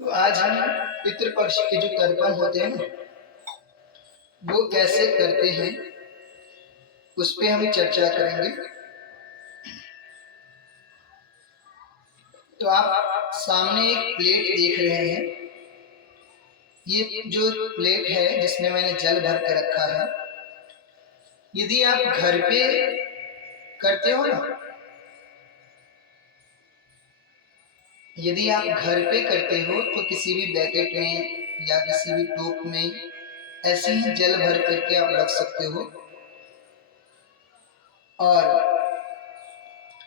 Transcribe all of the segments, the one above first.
तो आज हम पितृपक्ष के जो तर्पण होते हैं ना, वो कैसे करते हैं उस पे हम चर्चा करेंगे। तो आप सामने एक प्लेट देख रहे हैं। ये जो प्लेट है जिसमें मैंने जल भर के रखा है, यदि आप घर पे करते हो ना, यदि आप घर पे करते हो तो किसी भी बैकेट में या किसी भी टोप में ऐसे ही जल भर करके आप रख सकते हो और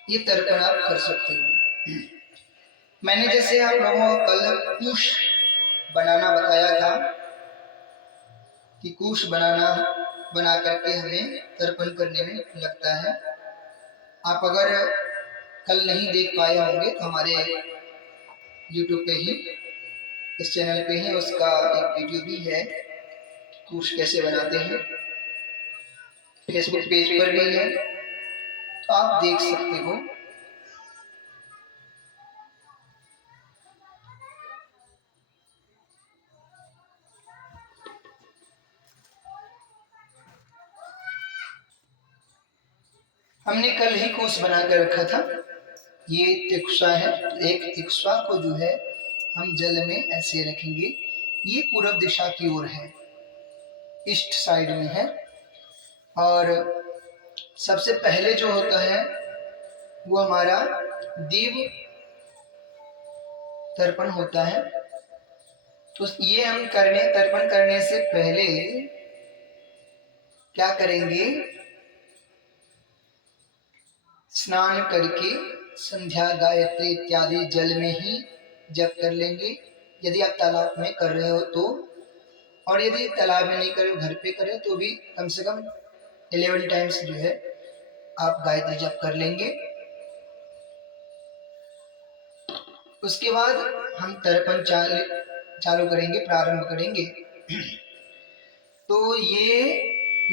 ये तर्पण आप कर सकते हो। मैंने जैसे आप लोगों को कल कुश बनाना बताया था कि कुश बना करके हमें तर्पण करने में लगता है। आप अगर कल नहीं देख पाए होंगे तो हमारे YouTube पे ही, इस चैनल पे ही उसका एक वीडियो भी है, कुश कैसे बनाते हैं। फेसबुक पेज पर भी है, तो आप देख सकते हो। हमने कल ही कुश बना कर रखा था। ये तिक्सा है, एक तिक्सा को जो है हम जल में ऐसे रखेंगे। ये पूर्व दिशा की ओर है, ईस्ट साइड में है। और सबसे पहले जो होता है वो हमारा देव तर्पण होता है। तो ये हम तर्पण करने से पहले क्या करेंगे, स्नान करके संध्या गायत्री इत्यादि जल में ही जप कर लेंगे, यदि आप तालाब में कर रहे हो तो। और यदि तालाब में नहीं करे, घर पे करे, तो भी कम से कम 11 टाइम्स जो है आप गायत्री जप कर लेंगे। उसके बाद हम तर्पण चालू करेंगे, प्रारंभ करेंगे। तो ये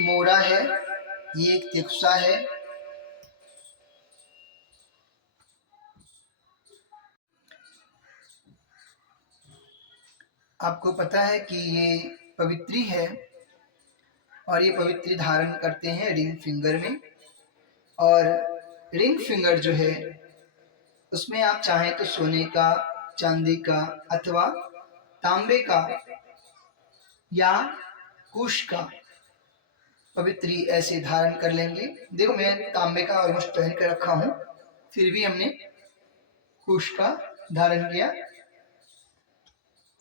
मोरा है, ये एक तिक्सा है। आपको पता है कि ये पवित्री है और ये पवित्री धारण करते हैं रिंग फिंगर में। और रिंग फिंगर जो है उसमें आप चाहें तो सोने का, चांदी का अथवा तांबे का या कुश का पवित्री ऐसे धारण कर लेंगे। देखो मैं तांबे का ऑलमोस्ट पहन कर रखा हूं, फिर भी हमने कुश का धारण किया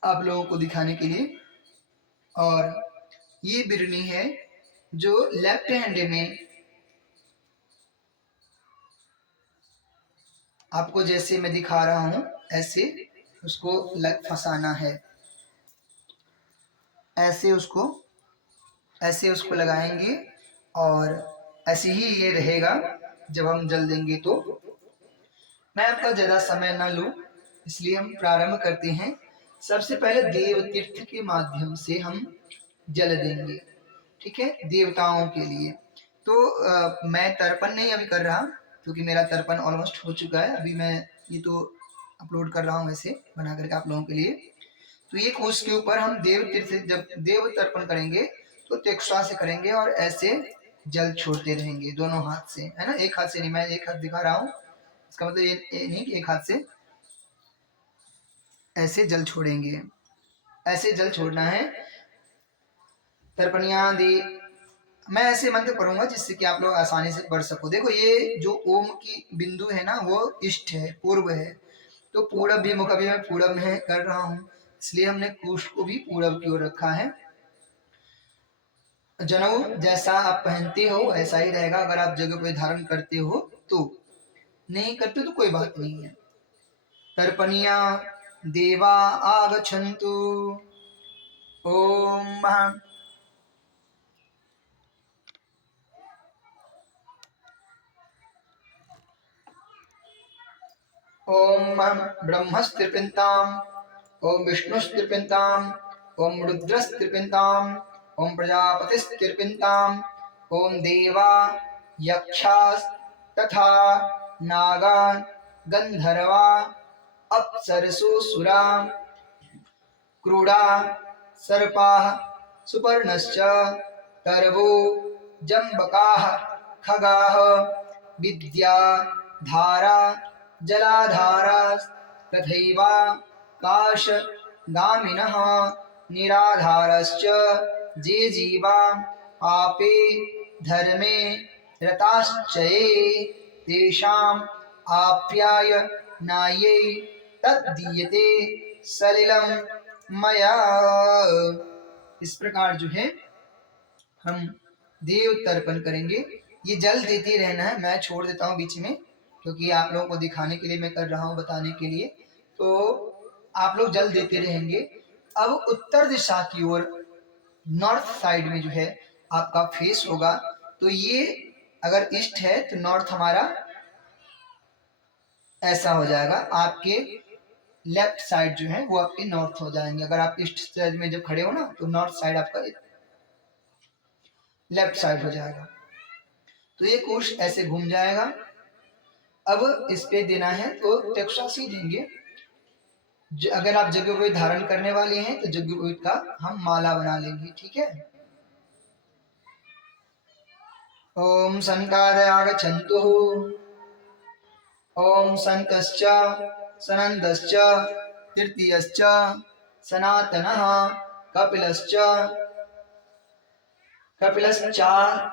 आप लोगों को दिखाने के लिए। और ये बिरनी है जो लेफ्ट हैंड में आपको जैसे मैं दिखा रहा हूं ऐसे उसको फंसाना है। ऐसे उसको लगाएंगे और ऐसे ही ये रहेगा जब हम जल देंगे। तो मैं आपका ज्यादा समय ना लूं, इसलिए हम प्रारंभ करते हैं। सबसे पहले देव तीर्थ के माध्यम से हम जल देंगे, ठीक है, देवताओं के लिए। तो मैं तर्पण नहीं अभी कर रहा क्योंकि मेरा तर्पण ऑलमोस्ट हो चुका है। अभी मैं ये तो अपलोड कर रहा हूँ ऐसे बना करके आप लोगों के लिए। तो ये कोष के ऊपर हम देव तीर्थ, जब देव तर्पण करेंगे तो तेक्सा से करेंगे और ऐसे जल छोड़ते रहेंगे दोनों हाथ से, है ना। एक हाथ से नहीं, मैं एक हाथ दिखा रहा हूँ, इसका मतलब ये नहीं कि एक हाथ से ऐसे जल छोड़ेंगे। ऐसे जल छोड़ना है। तर्पणिया दे, मैं ऐसे मंत्र पढ़ूंगा जिससे कि आप लोग आसानी से पढ़ सको। देखो ये जो ओम की बिंदु है ना वो ईस्ट है, पूर्व है। तो पूरब भी मुख अभी मैं पूरब में कर रहा हूँ, इसलिए हमने कुश को भी पूरब की ओर रखा है। जनेऊ जैसा आप पहनते हो ऐसा ही रहेगा, अगर आप जगह पे धारण करते हो तो। नहीं करते तो कोई बात नहीं है। तर्पणिया देवा आगच्छन्तु। ओम ओम ब्रह्मस्त्रिपिन्ताम्, ओम विष्णुस्त्रिपिन्ताम्, ओम रुद्रस्त्रिपिन्ताम्, ओम प्रजापतिस्त्रिपिन्ताम्, ओम देवा यक्षास् तथा नागा गंधर्वा अप्सरसु सुरा क्रूडा सर्पाः सुपर्णश्च टर्वो जम्बकाः खगाः विद्या धारा जलाधारा तथैवाकाश गामिनः निराधारश्च जे जीवा पापे धर्मे रताश्चये तेषाम् आप्यायनायै तद्दीयते सलिलं मया। इस प्रकार जो है हम देव तर्पण करेंगे। ये जल देते रहना है, मैं छोड़ देता हूँ बीच में क्योंकि आप लोगों को दिखाने के लिए मैं कर रहा हूँ, बताने के लिए, तो आप लोग जल देते रहेंगे। अब उत्तर दिशा की ओर नॉर्थ साइड में जो है आपका फेस होगा, तो ये अगर ईस्ट है तो नॉर्थ हमारा ऐसा हो जाएगा, आपके लेफ्ट साइड जो है वो आपके नॉर्थ हो जाएंगे। अगर आप ईस्ट साइड में जब खड़े हो ना तो नॉर्थ साइड आपका लेफ्ट साइड हो जाएगा। तो ये कोश ऐसे घूम जाएगा। अब इस पे देना है तो टेक्सासी देंगे। अगर आप यज्ञोपवीत धारण करने वाले हैं तो यज्ञोपवीत का हम माला बना लेंगे, ठीक है। ओम संकादय आगच्छन्तु, ओम संकश्च सनन्दश्च तृतीयश्च सनातनः कपिलश्च कपिलश्चासुरश्चैव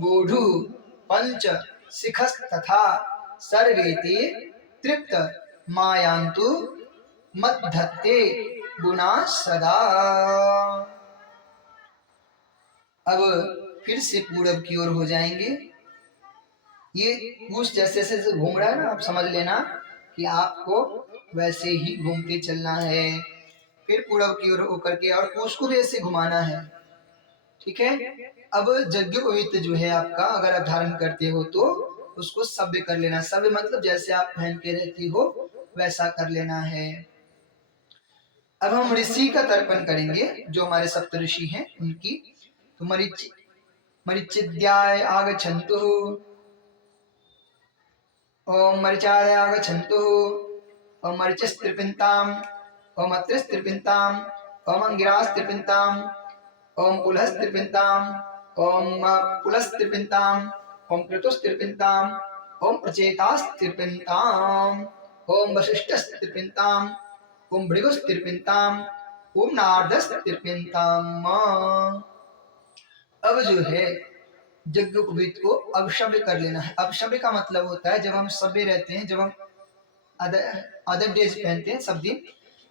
बोढुः पंच शिखस्तथा सर्वेते तृप्त मायान्तु मद्धत्ते गुना सदा। अब फिर से पूरब की ओर हो जाएंगे। ये कुछ जैसे जैसे घूम रहा है ना, आप समझ लेना कि आपको वैसे ही घूमते चलना है। फिर पूरब की ओर होकर के और कोष को भी ऐसे घुमाना है, ठीक है। अब यज्ञोपवीत जो है आपका अगर आप धारण करते हो तो उसको सभ्य कर लेना। सभ्य मतलब जैसे आप पहन के रहती हो वैसा कर लेना है। अब हम ऋषि का तर्पण करेंगे, जो हमारे सप्त ऋषि हैं उनकी। तो मरीचिद्याय आगच्छन्तु, ओम मरीचाय आगच्छन्तु, ओम मरीचिस्त्रिपिन्ताम्, ओम अत्रिस्त्रिपिन्ताम्, ओम अंगिरास्त्रिपिन्ताम्, ओम पुलहस्त्रिपिन्ताम्, ओम पुलस्त्रिपिन्ताम्, ओम क्रतुस्त्रिपिन्ताम्, ओम प्रचेतास्त्रिपिन्ताम्, ओम वशिष्ठस्त्रिपिन्ताम्, ओम भृगुस्त्रिपिन्ताम्, ओम नारदस्त्रिपिन्ताम्। अब जो है यज्ञोपवीत को अपशव्य कर लेना है। अपशव्य का मतलब होता है जब हम सभ्य रहते हैं, जब हम अदर डेज पहनते हैं, सब दिन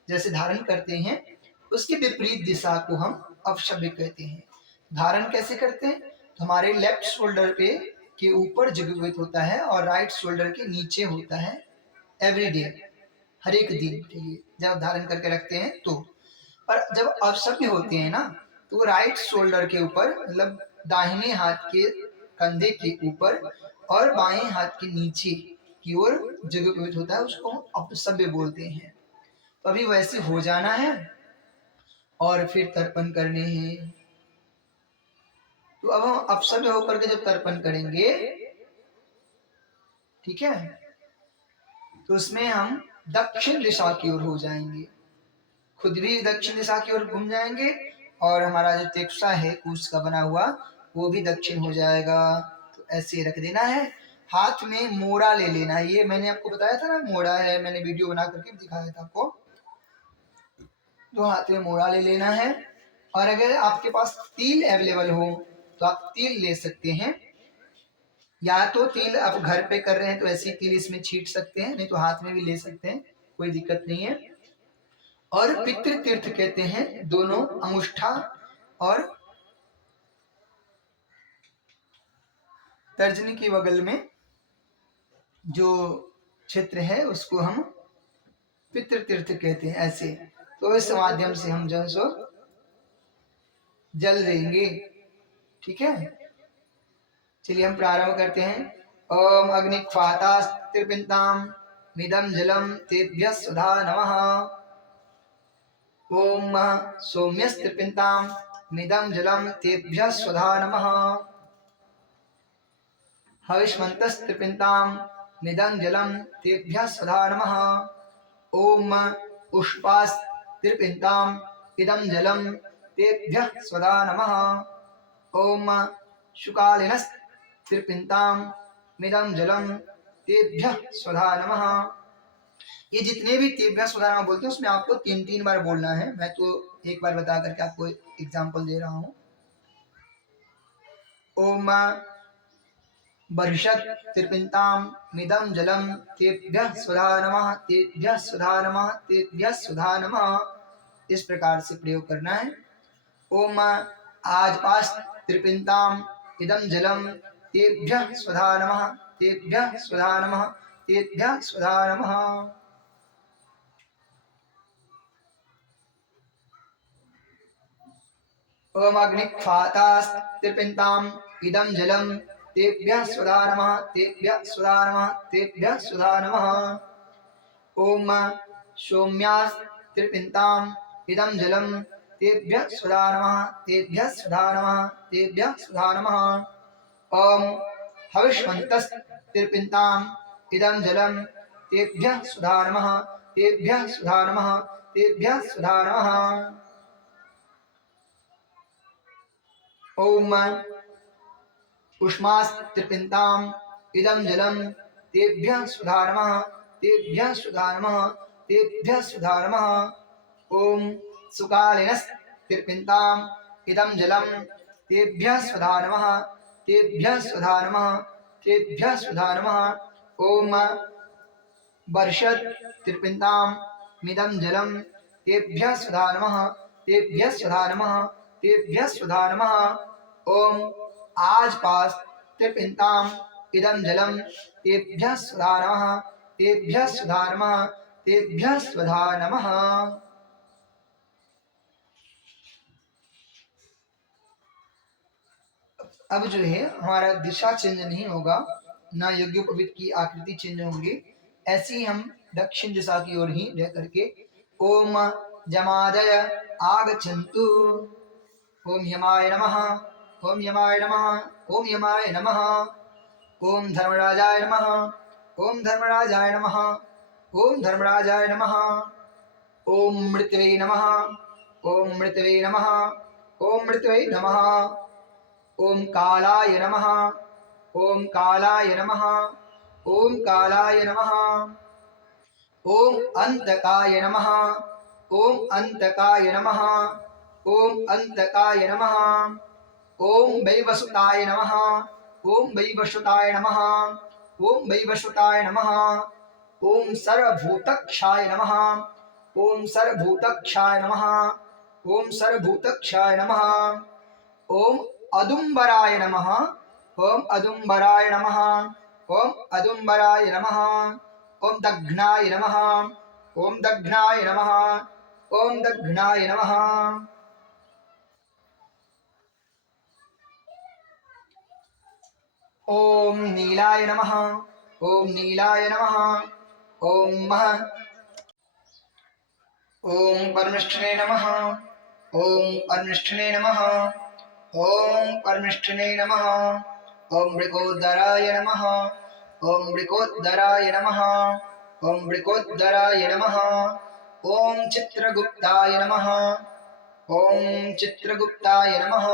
जैसे धारण करते हैं, उसके विपरीत दिशा को हम अपशव्य कहते हैं। धारण कैसे करते हैं, तो हमारे लेफ्ट शोल्डर पे के ऊपर यज्ञोपवीत होता है और राइट शोल्डर के नीचे होता है। एवरी डे, हर एक दिन के लिए जब धारण करके रखते हैं तो। और जब अपशव्य होते हैं ना तो राइट शोल्डर के ऊपर, मतलब दाहिने हाथ के कंधे के ऊपर और बाएं हाथ के नीचे की ओर यज्ञोपवीत होता है, उसको हम अपशव्य बोलते हैं। तो अभी वैसे हो जाना है और फिर तर्पण करने हैं। तो अब हम अपशव्य होकर के जब तर्पण करेंगे, ठीक है, तो उसमें हम दक्षिण दिशा की ओर हो जाएंगे, खुद भी दक्षिण दिशा की ओर घूम जाएंगे और हमारा जो तेक्सा है कूश का बना हुआ वो भी दक्षिण हो जाएगा। तो ऐसे रख देना है। हाथ में मोड़ा ले लेना है, ये मैंने आपको बताया था ना, मोड़ा है, मैंने वीडियो बना करके दिखाया था आपको। तो हाथ में मोड़ा ले लेना है। और अगर आपके पास तिल अवेलेबल हो तो आप तिल ले सकते हैं, या तो तिल आप घर पे कर रहे हैं तो ऐसी तिल इसमें छीट सकते हैं, नहीं तो हाथ में भी ले सकते हैं, कोई दिक्कत नहीं है। और पितृ तीर्थ कहते हैं दोनों अंगुष्ठा और तर्जनी के बगल में जो क्षेत्र है उसको हम पितृ तीर्थ कहते हैं ऐसे। तो इस माध्यम से हम जो सो जल देंगे, ठीक है। चलिए हम प्रारंभ करते हैं। ओम अग्निख्वाता त्रिपिन्ताम मिदम जलम तेभ्यः सुधा नमः। ओम सौम्यस्त्रिपिन्ताम मिदम जलम तेभ्यः सुधा नमः। हविष्मन्तस्त्रिपिन्ताम मिदं जलम तेभ्यः सुधा नमः। ओम उष्पास्त्रिपिन्ताम तृप्यन्ताम् इदं जलं तेभ्यः स्वधा नमः। ओम शुकालिनस्तृप्यन्ताम् इदं जलं तेभ्यः स्वधा नमः। ये जितने भी तेभ्यः स्वधा नमः बोलते हैं उसमें आपको 3-3 बार बोलना है। मैं तो एक बार बता करके आपको एग्जाम्पल दे रहा हूँ। ओम वर्षत् तृप्यन्ताम् इदं जलं तेभ्यः स्वधा नमः, तेभ्यः स्वधा नमः, तेभ्यः स्वधा नमः। इस प्रकार से प्रयोग करना है। ओम आज पास तृप्यन्ताम् इदं जलं तेभ्यः स्वधा नमः, तेभ्यः स्वधा नमः, तेभ्यः स्वधा नमः। ओम अग्निख्वातास्तृप्यन्ताम् इदं जलं तेभ्यः स्वधा नमः, तेभ्यः स्वधा नमः, तेभ्यः स्वधा नमः। ओम सौम्यास्तृप्यन्ताम् इदं जलं तेभ्यः स्वधा नमः, तेभ्यः स्वधा नमः, तेभ्यः स्वधा नमः। ओम हविष्मन्तस्तृप्यन्ताम् इदं जलं तेभ्यः स्वधा नमः, तेभ्यः स्वधा नमः, तेभ्यः स्वधा नमः। ओम उष्मास्तृप्यन्ताम् इदं जलं तेभ्यः स्वधा नमः, तेभ्यः स्वधा नमः, तेभ्यः स्वधा नमः। ओम सुकालिनस्तृप्यन्ताम् इदं जलं तेभ्यः स्वधा नमः, तेभ्यः स्वधा नमः, तेभ्यः स्वधा नमः। ओम वर्षत् तृप्यन्ताम् इदं जलं तेभ्यः स्वधा नमः, तेभ्यः स्वधा नमः, तेभ्यः स्वधा नमः। ओम आज पास तृप्यन्ताम् इदं जलं तेभ्यः स्वधा नमः, तेभ्यः स्वधा नमः, तेभ्यः स्वधा नमः। अब जो है हमारा दिशा चेंज नहीं होगा, ना यज्ञोपवीत की आकृति चेंज होंगी। ऐसे ही हम दक्षिण दिशा की ओर ही रह करके ओम जमादय आगच्छन्तु, ओम यमाय नमः, ओम यमाय नमः, ओम यमाय नमः। ओम धर्मराजाय नमः, ओम धर्मराजाय नमः, ओम धर्मराजाय नमः। ओम मृत्यवे नमः, ओम मृत्यवे नमः, ओम मृत्यवे नमः। ओम कालाय नमः, ओम कालाय नमः, ओम कालाय नमः। ओम अंतकाय नमः, ओम अंतकाय नमः, ओम अंतकाय नमः। ओम वैवस्वताय नमः, ओम वैवस्वताय नमः, ओम वैवस्वताय नमः। ओम सर्वभूतक्षाय नमः, ओम सर्वभूतक्षाय नमः, ओम सर्वभूतक्षाय नमः। ओम अदुम्बराय नमः, ओम अदुम्बराय नमः, ओम अदुम्बराय नमः। ओम दघ्नाय नमः, ओम दघ्नाय नमः, ओम दघ्नाय नमः। ओम नीलाय नमः, ओम नीलाय नमः। ओम ओम परमेष्ठिने नमः, ओम परमेष्ठिने नमः, ओम परमेष्ठिने नमः। ओम वृकोदराय नमः, ओम वृकोदराय नमः, ओम वृकोदराय नमः। ओम चित्रगुप्ताय नमः, ओम चित्रगुप्ताय नमः,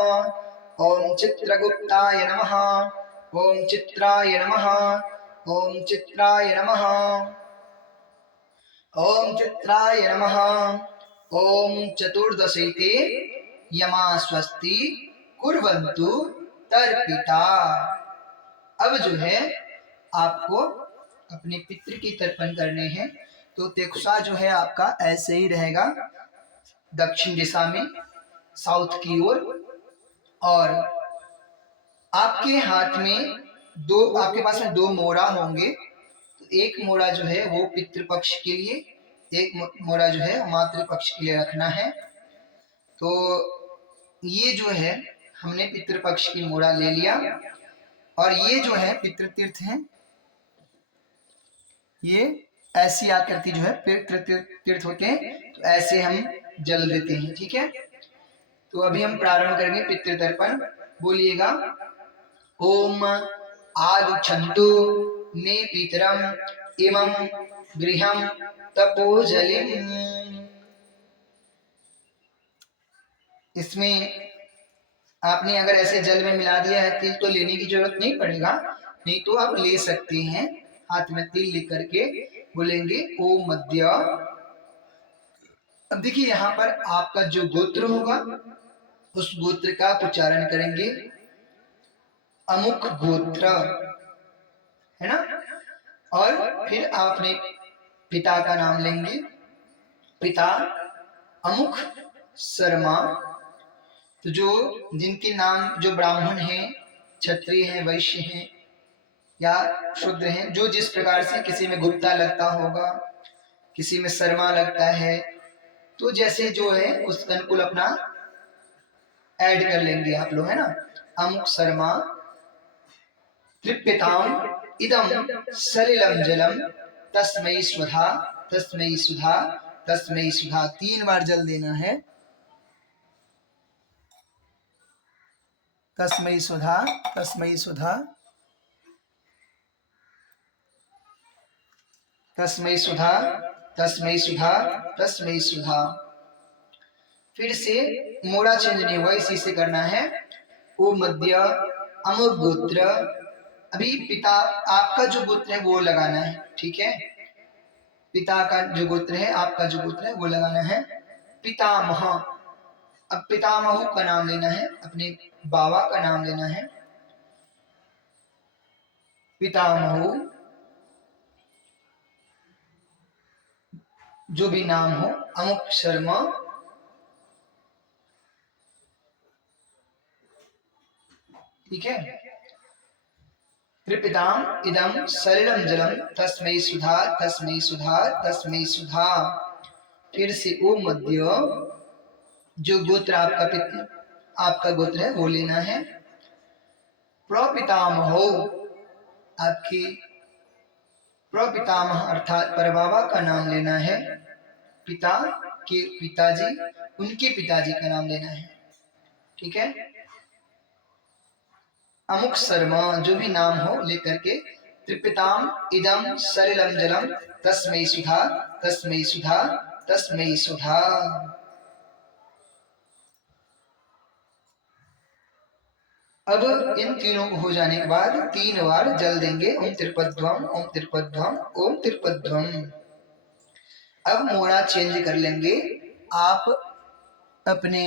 ओम चित्रगुप्ताय नमः, ओम चित्राय नमः, ओम चित्राय नमः, ओम चित्राय नमः। ओम चतुर्दशीते यमा स्वस्ति कुर्वन्तु तर्पिता। अब जो है आपको अपने पितृ की तर्पण करने हैं। तो तेकुसा जो है आपका ऐसे ही रहेगा दक्षिण दिशा में, साउथ की ओर। और आपके हाथ में आपके पास में 2 मोरा होंगे। तो एक मोरा जो है वो पितृपक्ष के लिए, एक मोरा जो है मातृपक्ष के लिए रखना है। तो ये जो है हमने पितृपक्ष की मोरा ले लिया। और ये जो है पितृतीर्थ है, ये ऐसी आकृति जो है पितृतीर्थ होते हैं। तो ऐसे हम जल देते हैं, ठीक है। तो अभी हम प्रारंभ करेंगे पितृतर्पण। बोलिएगा ओम आगच्छन्तु मे पितरम् इमं गृहं तपोजलिम्। इसमें आपने अगर ऐसे जल में मिला दिया है तिल तो लेने की जरूरत नहीं पड़ेगा, नहीं तो आप ले सकते हैं। हाथ में तिल लेकर के बोलेंगे ओम मध्य। अब देखिए यहाँ पर आपका जो गोत्र होगा उस गोत्र का उच्चारण करेंगे अमुक गोत्र, है ना। और फिर आप अपने पिता का नाम लेंगे, पिता अमुक शर्मा। तो जो जिनके नाम जो ब्राह्मण हैं, क्षत्रिय हैं, वैश्य हैं या शूद्र हैं, जो जिस प्रकार से किसी में गुप्ता लगता होगा, किसी में शर्मा लगता है, तो जैसे जो है उस अनुकूल अपना ऐड कर लेंगे आप लोग, है ना। अमुक शर्मा तृप्यताम इदम सलिलम जलम तस्मै स्वधा तस्मै सुधा तस्मै सुधा। 3 बार जल देना है। तस्मै सुधा तस्मै सुधा तस्मै सुधा तस्मै सुधा तस्मै सुधा। फिर से मोड़ा चेंज नहीं हुआ, इसी से करना है। ओ मध्य अमुक गोत्र। अभी पिता आपका जो गोत्र है वो लगाना है, ठीक है। पिता का जो गोत्र है, आपका जो गोत्र है वो लगाना है। पितामह, अब पितामह का नाम लेना है, अपने बाबा का नाम लेना है। पितामह जो भी नाम हो, अमुक शर्मा ठीक है। त्रिपिताम इदम सलिलम जलम तस्मै सुधा तस्मै सुधा तस्मै सुधा। फिर से ओ मध्य जो गोत्र आपका गोत्र है वो लेना है। प्रपितामहो आपके प्रपितामह अर्थात परबाबा का नाम लेना है। पिता के पिताजी, उनके पिताजी का नाम लेना है, ठीक है। अमुक शर्मा जो भी नाम हो लेकर के त्रिपिताम इदम सलिलम जलम तस्मै सुधा तस्मै सुधा तस्मै सुधा। अब इन तीनों को हो जाने के बाद 3 बार जल देंगे ओम त्रिपध्वम ओम त्रिपध्वम ओम त्रिपध्वम। अब मोड़ा चेंज कर लेंगे, आप अपने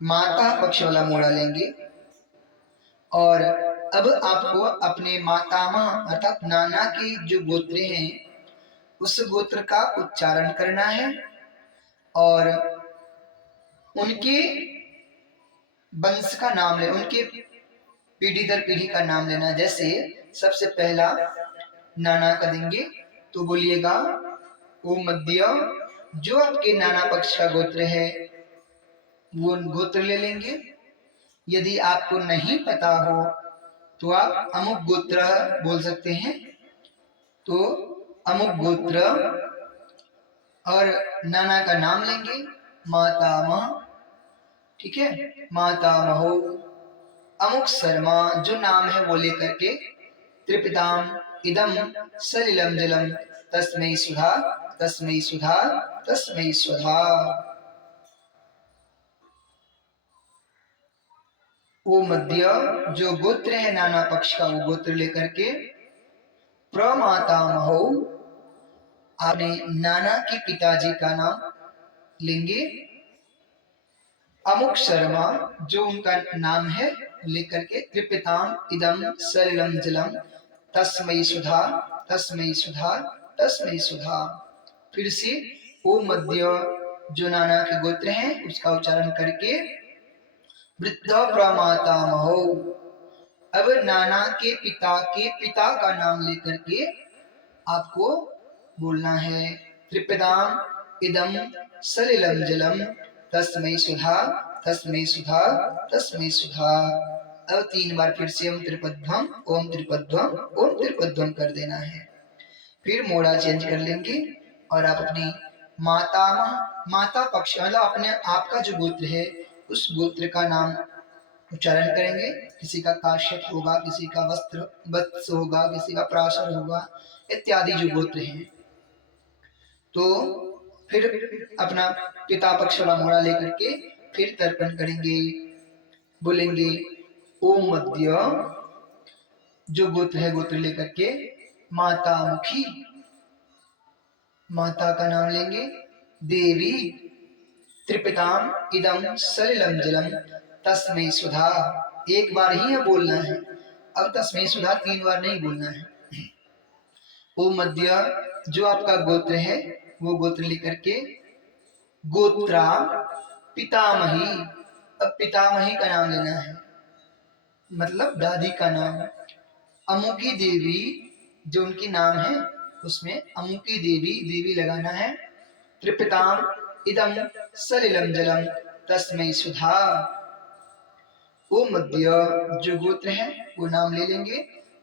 माता पक्ष वाला मोड़ा लेंगे और अब आपको अपने मातामह अर्थात नाना के जो गोत्र हैं उस गोत्र का उच्चारण करना है और उनके वंश का नाम ले, उनके पीढ़ी दर पीढ़ी का नाम लेना। जैसे सबसे पहला नाना का देंगे तो बोलिएगा ओ मध्य। जो आपके नाना पक्ष का गोत्र है वो गोत्र ले लेंगे। यदि आपको नहीं पता हो तो आप अमुक गोत्र बोल सकते हैं, तो अमुक गोत्र और नाना का नाम लेंगे मातामह, ठीक है। मातामहो अमुक शर्मा जो नाम है वो लेकर के त्रिपिताम इदम सलिलम जलम तस्मै सुधा तस्मै सुधा तस्मै सुधा। ओ मध्य जो गोत्र है नाना पक्ष का वो गोत्र लेकर के प्रमातामहो आपने नाना के पिताजी का नाम लेंगे। अमुक शर्मा जो उनका नाम है लेकर के त्रिपिताम इदम सलिलम जलम तस्मै सुधा तस्मै सुधा तस्मै सुधा। फिर से ओ मध्य जो नाना के गोत्र हैं उसका उच्चारण करके वृद्ध प्रमातामहो। अब नाना के पिता का नाम लेकर के आपको बोलना है त्रिपिताम इदम सलिलम जलम तस्मै सुधा तस्मै सुधा तस्मै सुधा। अब 3 बार फिर से ओम त्रिपध्वम ओम त्रिपध्वम ओम त्रिपध्वम कर देना है। फिर मोड़ा चेंज कर लेंगे और आप अपनी माता पक्ष मतलब अपने आपका जो गोत्र है उस गोत्र का नाम उच्चारण करेंगे। किसी का काश्यप होगा, किसी का वत्स होगा, किसी का प्राशर होगा, इत्यादि जो गोत्र हैं। तो फिर अपना पिता पक्ष वाला मोड़ा लेकर के फिर तर्पण करेंगे, बोलेंगे ओम मध्य, जो गोत्र है गोत्र लेकर के माता मुखी, माता का नाम लेंगे, देवी, त्रिपिताम इदम सलिलम जलम तस्मै सुधा, एक बार ही है बोलना है, अब तस्मै सुधा 3 बार नहीं बोलना है। ओ मध्य, जो आपका गोत्र है वो गोत्र लेकर के गोत्रा पितामही, अब पितामही का नाम लेना है, मतलब दादी का नाम। अमुकी देवी, जो उनकी नाम है उसमें अमुकी देवी, देवी लगाना है। त्रिपिताम इदम सलिलम जलम तस्मै सुधा, ओ मध्य, जो गोत्र है वो नाम ले लेंगे।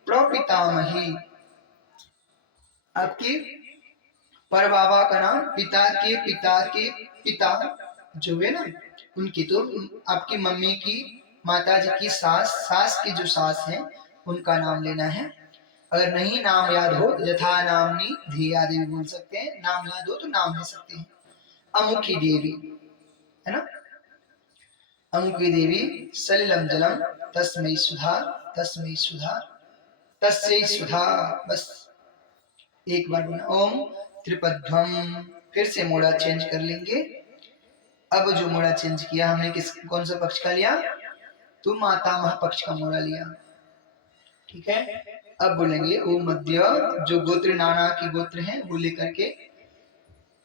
प्रपितामही, आपके पर बाबा का नाम, पिता के पिता जो है ना उनकी, तो आपकी मम्मी की, माता जी की सास, सास की जो सास है उनका नाम लेना है। अगर नहीं नाम याद हो तो यथा नामनी धिया देवी बोल सकते हैं, नाम याद हो तो नाम ले सकते हैं। अमुखी देवी है ना, अमुखी देवी सलिलम जलम तस्मै सुधा, तस्मै सुधा, तस्यै सुधा, बस एक बार बोलना। ओम त्रिपध्वम, फिर से मोड़ा चेंज कर लेंगे। अब जो मोड़ा चेंज किया हमने कौन सा पक्ष का लिया, तो मातामह पक्ष का मोड़ा लिया, ठीक है। अब बोलेंगे ओ मध्य, जो गोत्र नाना की गोत्र है वो लेकर के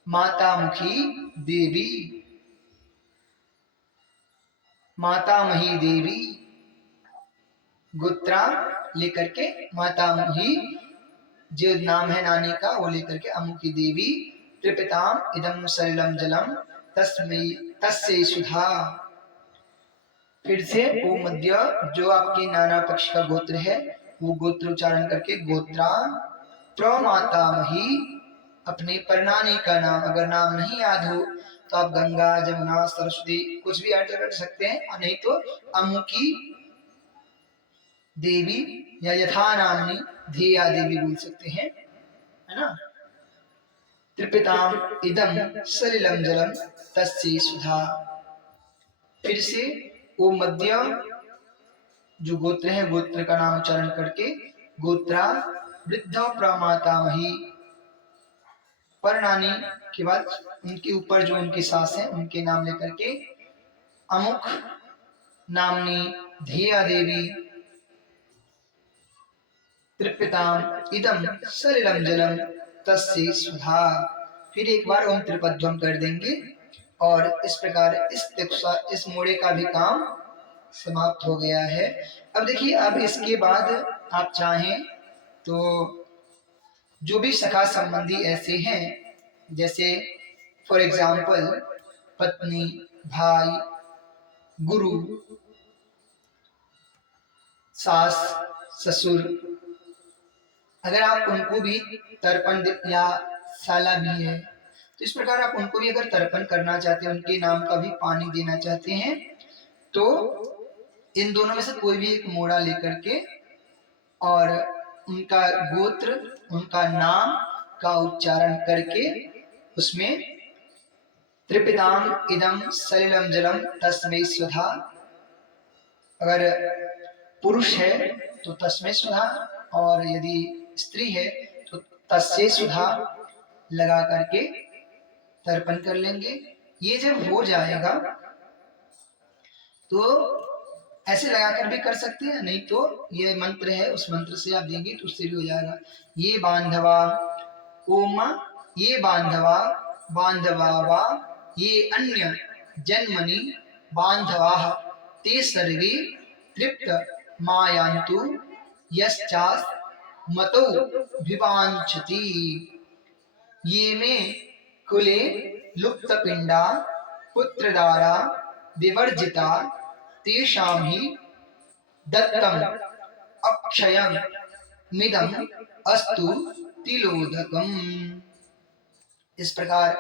मातामुखी देवी, मातामही देवी, गोत्रा लेकर के मातामही, जो नाम है नानी का वो लेकर के अमुखी देवी, त्रिपिताम इदम सलिलम जलम तस्मै तस्यै सुधा, फिर से ओ मध्य, जो आपके नाना पक्ष का गोत्र है वो गोत्र उच्चारण करके गोत्रा प्रमातामही, अपने परनानी का नाम, अगर नाम नहीं याद हो तो आप गंगा जमुना सरस्वती कुछ भी ऐड कर सकते हैं, और नहीं तो अमुकी देवी या यथा नामनी धिया देवी बोल सकते हैं, है ना। त्रिपिताम इदम सलिलम जलम तस्यै सुधा, फिर से ओ मध्य, जो गोत्र है गोत्र का नाम उच्चारण करके गोत्रा वृद्ध प्रमातामही, परनानी के बाद उनके ऊपर जो उनकी सास है उनके नाम लेकर के अमुक नामनी धिया देवी, त्रिपिताम इदम सलिलम जलम तस्यै सुधा, फिर एक बार ओम त्रिपध्वम कर देंगे, और इस प्रकार इस मोड़े का भी काम समाप्त हो गया है। अब देखिए, अब इसके बाद आप चाहें तो जो भी सखा संबंधी ऐसे हैं, जैसे फॉर एग्जाम्पल पत्नी, भाई, गुरु, सास, ससुर, अगर आप उनको भी तर्पण, या साला भी है तो इस प्रकार आप उनको भी अगर तर्पण करना चाहते हैं, उनके नाम का भी पानी देना चाहते हैं, तो इन दोनों में से कोई भी एक मोड़ा लेकर के और उनका गोत्र, उनका नाम का उच्चारण करके उसमें त्रिपिताम इदम सलिलम जलम तस्मै सुधा, अगर पुरुष है तो तस्मै सुधा, और यदि स्त्री है तो तस्यै सुधा लगा करके तर्पण कर लेंगे। ये जब हो जाएगा तो ऐसे लगाकर भी कर सकते हैं, नहीं तो ये मंत्र है उस मंत्र से आप देंगे तो उससे भी हो जाएगा। ये बांधवा ओम, ये बांधवा बांधवा वा, ये अन्य जन्मनि बांधवा ते सर्वे तृप्त मायान्तु यश्चास मतौ विवांछति, ये में कुले लुप्त पिंडा पुत्रदारा विवर्जिता तेषां हि दत्तम अक्षयम मिदम अस्तु तिलोदकम। इस प्रकार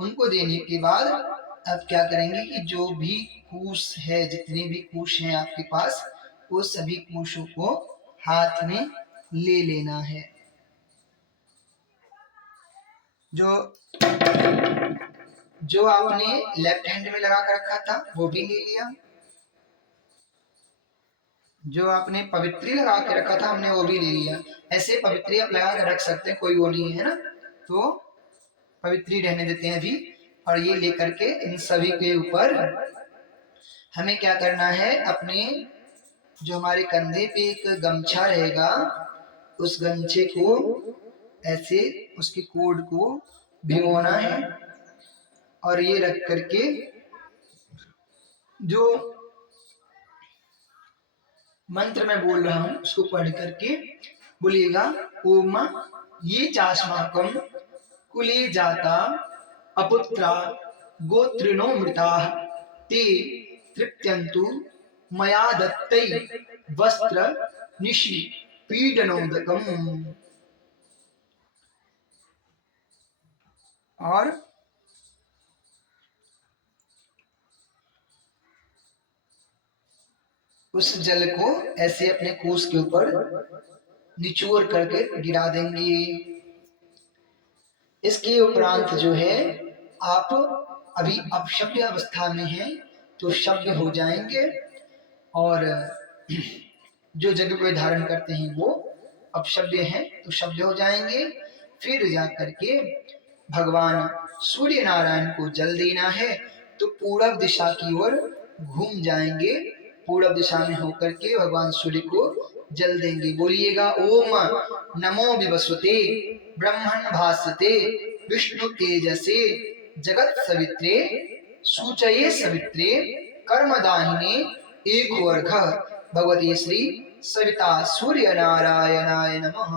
उनको देने के बाद अब क्या करेंगे कि जो भी कुश है, जितने भी कुश हैं आपके पास, वो सभी कुशों को हाथ में ले लेना है। जो जो आपने लेफ्ट हैंड में लगा कर रखा था वो भी ले लिया, जो आपने पवित्री लगा के रखा था हमने वो भी ले लिया। ऐसे पवित्री आप लगा कर रख सकते हैं, कोई वो नहीं है ना, तो पवित्री रहने देते हैं अभी। और ये लेकर के इन सभी के ऊपर हमें क्या करना है, अपने जो हमारे कंधे पे एक गमछा रहेगा उस गमछे को ऐसे उसके कोड को भिगोना है और ये रख करके जो मंत्र मैं बोल रहा हूं उसको पढ़ करके बोलिएगा, ओम ये चास्माकम कुले जाता अपुत्रा गोत्रिणो मृता ते तृप्यन्तु मया दत्तै वस्त्र निशि पीडनोदकम। और उस जल को ऐसे अपने कोस के ऊपर निचोड़ करके गिरा देंगे। इसके उपरांत जो है आप अभी अपशब्द अवस्था में हैं तो शब्द हो जाएंगे, और जो जगह पे धारण करते हैं वो अपशब्द हैं तो शब्द हो जाएंगे। फिर जाकर के भगवान सूर्य नारायण को जल देना है तो पूर्व दिशा की ओर घूम जाएंगे, पूर्व दिशा में होकर के भगवान सूर्य को जल देंगे। बोलिएगा, ओम नमो विवस्वते ब्रह्मण भास्यते विष्णु तेजसे जगत सवित्रे सूचये सवित्रे कर्मदाहिने एको अर्घः भगवती श्री सविता सूर्य नारायणाय नमः।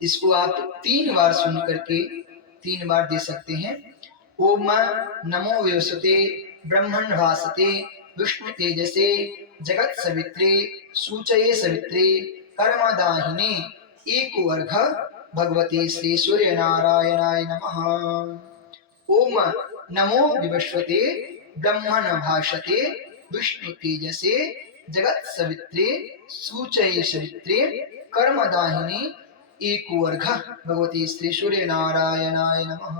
इसको आप 3 बार सुन करके 3 बार दे सकते हैं। ओम नमो विवस्वते ब्रह्मण भास्यते विष्णु तेजसे जगत सवित्रे सूचये सवित्रे कर्मदाहिने एको अर्घः भगवते श्री सूर्य नारायणाय नमः। ओम नमो विवस्वते ब्रह्मण भास्यते विष्णु तेजसे जगत सवित्रे सूचये सवित्रे कर्मदाहिने एको अर्घः भगवती श्री सूर्य नारायणाय नमः।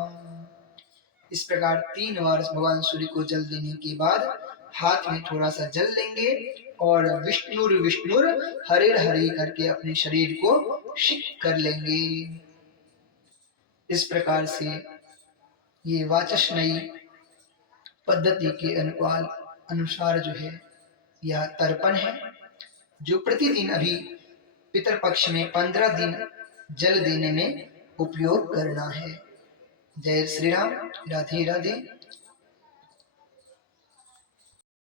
इस प्रकार 3 बार भगवान सूर्य को जल देने के बाद हाथ में थोड़ा सा जल लेंगे और विष्णुर विष्णुर हरे हरे करके अपने शरीर को शिक कर लेंगे। इस प्रकार से ये वाचस्पति पद्धति के अनुसार जो है यह तर्पण है, जो प्रतिदिन अभी पितरपक्ष में 15 दिन जल देने में उपयोग करना है। जय श्री राम, राधे राधे।